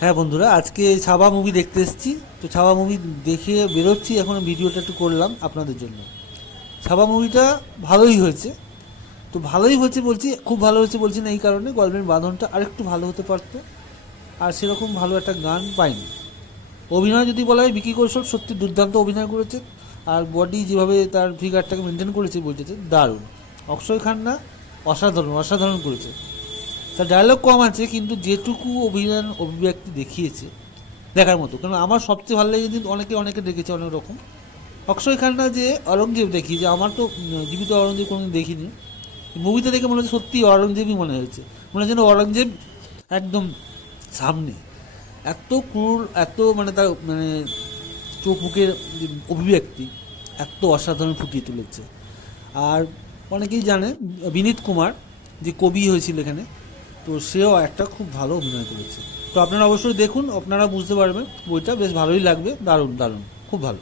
হ্যাঁ বন্ধুরা, আজকে ছাবা মুভি দেখতে এসেছি। তো ছাবা মুভি দেখে বেরোচ্ছি, এখন ভিডিওটা একটু করলাম আপনাদের জন্য। ছাবা মুভিটা ভালোই হয়েছে। তো ভালোই হয়েছে বলছি, খুব ভালো হয়েছে বলছি না এই কারণে, গল্পের বাঁধনটা আরেকটু ভালো হতে পারতো। আর সেরকম ভালো একটা গান পাইনি। অভিনয় যদি বলা হয়, বিকি কৌশল সত্যি দুর্দান্ত অভিনয় করেছে। আর বডি যেভাবে তার ফিগারটাকে মেনটেন করেছে বলতেছে দারুণ। অক্ষয় খান্না অসাধারণ অসাধারণ করেছে। তার ডায়লগ কম আছে, কিন্তু যেটুকু অভিব্যক্তি দেখিয়েছে দেখার মতো। কারণ আমার সবচেয়ে ভালো লেগেছে, অনেকে অনেকে দেখেছে অনেক রকম। অক্ষয় খান্না যে অরঙ্গজেব দেখিয়েছে, আমার তো জীবিত অরঙ্গজেব কোনোদিন দেখিনি। মুভিতে দেখে মনে হচ্ছে সত্যি অরঙ্গজেবই মনে হয়েছে। মনে হচ্ছে না অরঙ্গজেব একদম সামনে। এত ক্রুর, এত মানে তার মানে চোখ মুখের অভিব্যক্তি এত অসাধারণ ফুটিয়ে তুলেছে। আর অনেকেই জানে বিনীত কুমার যে কবি হয়েছিল এখানে, তো সেও একটা খুব ভালো অভিনয় করেছে। তো আপনারা অবশ্যই দেখুন, আপনারা বুঝতে পারবেন, বইটা বেশ ভালোই লাগবে, দারুণ দারুণ, খুব ভালো।